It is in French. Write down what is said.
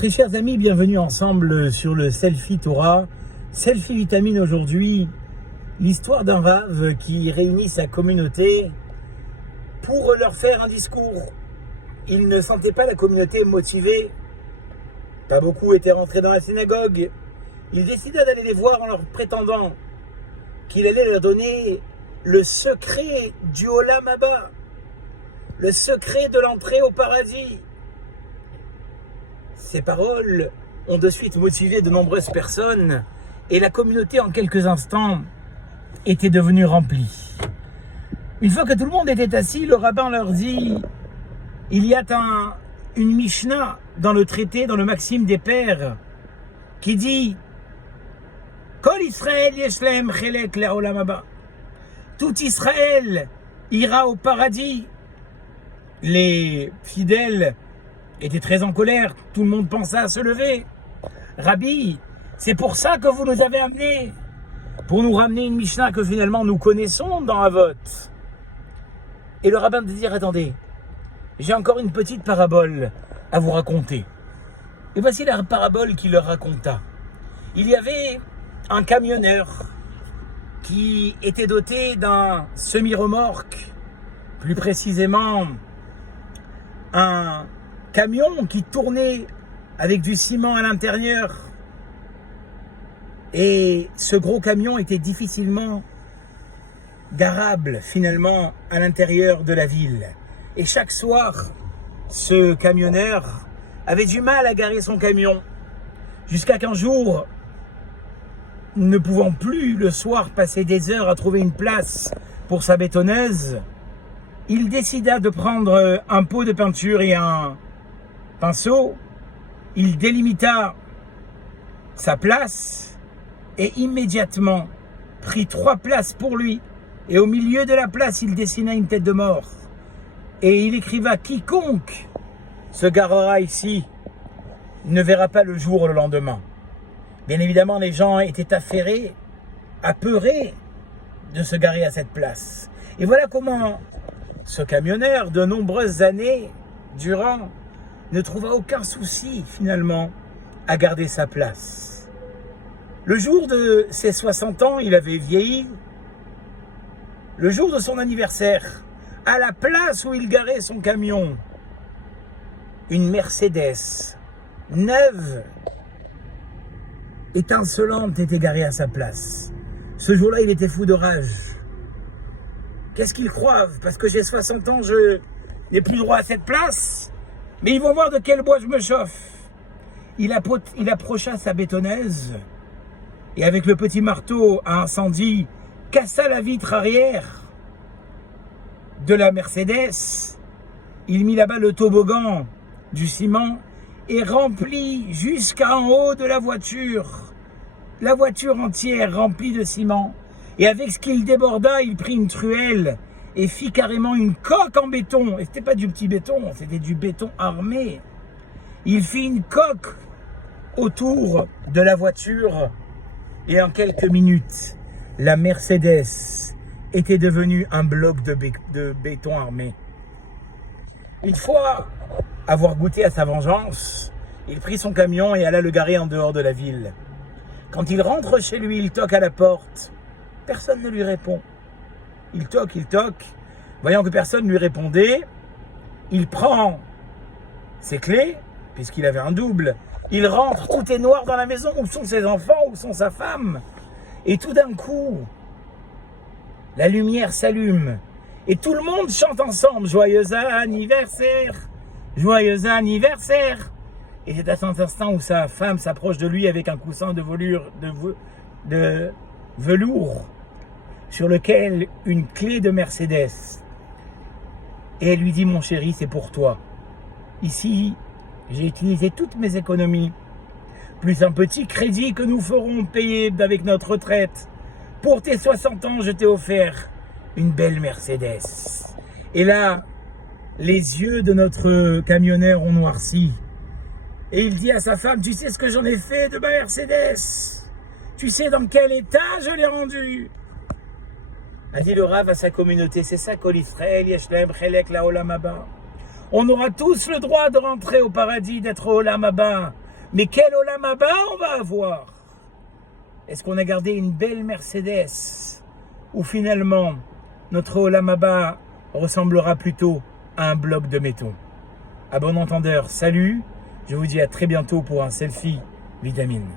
Très chers amis, bienvenue ensemble sur le Selfie Torah. Selfie Vitamine aujourd'hui, l'histoire d'un Rav qui réunit sa communauté pour leur faire un discours. Il ne sentait pas la communauté motivée. Pas beaucoup étaient rentrés dans la synagogue. Il décida d'aller les voir en leur prétendant qu'il allait leur donner le secret du Olam Haba, le secret de l'entrée au paradis. Ces paroles ont de suite motivé de nombreuses personnes et la communauté en quelques instants était devenue remplie. Une fois que tout le monde était assis, le rabbin leur dit « Il y a une Mishnah dans le traité, dans le Maxime des Pères, qui dit « Kol Israël yesh lahem chelek le'olam haba » Tout Israël ira au paradis. Les fidèles étaient très en colère, tout le monde pensa à se lever. Rabbi, c'est pour ça que vous nous avez amenés, pour nous ramener une Mishnah que finalement nous connaissons dans Avot. Et le rabbin de dire, attendez, j'ai encore une petite parabole à vous raconter. Et voici la parabole qu'il leur raconta. Il y avait un camionneur qui était doté d'un semi-remorque, plus précisément un camion qui tournait avec du ciment à l'intérieur. Et ce gros camion était difficilement garable finalement à l'intérieur de la ville. Et chaque soir, ce camionneur avait du mal à garer son camion. Jusqu'à qu'un jour, ne pouvant plus le soir passer des heures à trouver une place pour sa bétonneuse, il décida de prendre un pot de peinture et un pinceau. Il délimita sa place et immédiatement prit 3 places pour lui. Et au milieu de la place, il dessina une tête de mort. Et il écriva « Quiconque se garera ici ne verra pas le jour le lendemain ». Bien évidemment, les gens étaient affairés, apeurés de se garer à cette place. Et voilà comment ce camionneur, de nombreuses années durant, ne trouva aucun souci finalement à garder sa place. Le jour de ses 60 ans, il avait vieilli. Le jour de son anniversaire, à la place où il garait son camion, une Mercedes neuve, étincelante, était garée à sa place. Ce jour-là, il était fou de rage. Qu'est-ce qu'ils croient? Parce que j'ai 60 ans, je n'ai plus droit à cette place? Mais ils vont voir de quel bois je me chauffe. Il approcha sa bétonneuse et avec le petit marteau à incendie, cassa la vitre arrière de la Mercedes. Il mit là-bas le toboggan du ciment et remplit jusqu'en haut de la voiture entière remplie de ciment. Et avec ce qu'il déborda, il prit une truelle et fit carrément une coque en béton. Et c'était pas du petit béton, c'était du béton armé. Il fit une coque autour de la voiture et en quelques minutes, la Mercedes était devenue un bloc de béton armé. Une fois avoir goûté à sa vengeance, il prit son camion et alla le garer en dehors de la ville. Quand il rentre chez lui, il toque à la porte. Personne ne lui répond. Il toque. Voyant que personne ne lui répondait, il prend ses clés, puisqu'il avait un double. Il rentre, tout est noir dans la maison. Où sont ses enfants? Où sont sa femme? Et tout d'un coup, la lumière s'allume. Et tout le monde chante ensemble. Joyeux anniversaire! Joyeux anniversaire! Et c'est à cet instant où sa femme s'approche de lui avec un coussin de velours sur lequel une clé de Mercedes. Et elle lui dit, mon chéri, c'est pour toi. Ici, j'ai utilisé toutes mes économies, plus un petit crédit que nous ferons payer avec notre retraite. Pour tes 60 ans, je t'ai offert une belle Mercedes. Et là, les yeux de notre camionneur ont noirci. Et il dit à sa femme, tu sais ce que j'en ai fait de ma Mercedes? Tu sais dans quel état je l'ai rendue? A dit le Rav à sa communauté, c'est ça, Kol Israël yesh lahem chelek le'olam haba. On aura tous le droit de rentrer au paradis, d'être au Olam Haba. Mais quel Olam Haba on va avoir? Est-ce qu'on a gardé une belle Mercedes? Ou finalement, notre Olam Haba ressemblera plutôt à un bloc de béton? À bon entendeur, salut. Je vous dis à très bientôt pour un selfie vitamine.